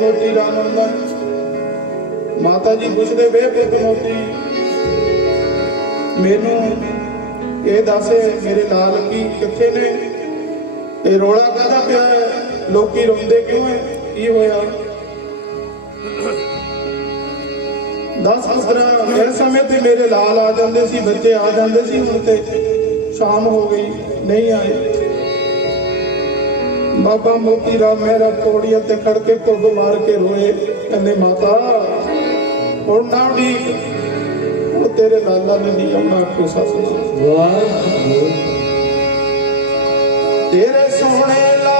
ਮੋਤੀ ਰਾਮ ਦਾ ਮਾਤਾ ਜੀ ਪੁੱਛਦੇ, ਵੇ ਪੁੱਤ ਮੋਤੀ, ਮੈਨੂੰ ਇਹ ਦੱਸ, ਮੇਰੇ ਲਾਲ ਕੀ, ਕਿੱਥੇ ਨੇ? ਇਹ ਰੋਲਾ ਕਾਹਦਾ ਪਿਆ ਲੋਕੀ ਰੋਂਦੇ ਕਿਉਂ ਹੈ? ਕੀ ਹੋਇਆ? ਦਸ ਪੁੱਤਰਾ ਇਸ ਸਮੇਂ ਤੇ ਮੇਰੇ ਲਾਲ ਆ ਜਾਂਦੇ ਸੀ, ਬੱਚੇ ਆ ਜਾਂਦੇ ਸੀ, ਹੁਣ ਤੇ ਸ਼ਾਮ ਹੋ ਗਈ, ਨਹੀਂ ਆਏ। ਬਾਬਾ ਮੋਤੀ ਰਾਮ ਮੇਰਾ ਪੌੜੀਆਂ ਤੇ ਖੜ ਕੇ ਕੁੱਬ ਮਾਰ ਕੇ ਰੋਏ ਕਹਿੰਦੇ ਮਾਤਾ ਹੁਣ ਨਾ ਵੀ ਹੁਣ ਤੇਰੇ ਲਾਲਾ ਨੇ ਨਹੀਂ ਆਉਣਾ ਕੋ ਸਸਨਾ ਵਾਹਿਗੁਰੂ। ਤੇਰੇ ਸੋਹਣੇ ਲਾਲਾ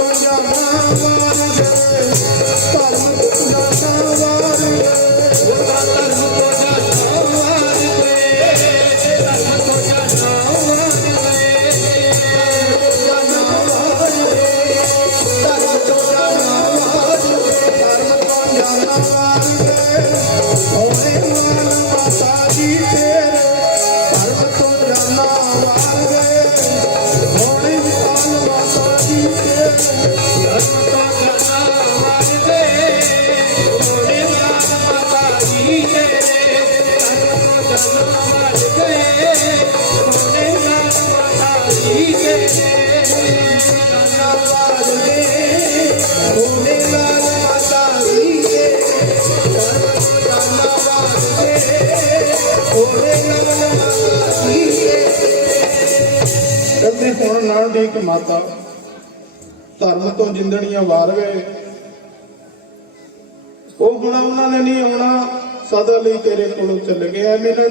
ਜੀ ਤੇਰੇ ਜਾਣਾ ਵਾਰ ਗਏ ਮਾਤਾ? ਨਾ ਢੀਕ ਮਾਤਾ ਧਰਮ ਤੋਂ ਜਿੰਦੜੀਆਂ ਵਾਰ ਗਏ ਉਹ ਹੁਣ ਉਹਨਾਂ ਨੇ ਨਹੀਂ ਆਉਣਾ। ਸਦਾ ਲਈ ਤੇਰੇ ਕੋਲੋਂ ਚੱਲ ਗਿਆ। ਮੇਰਾ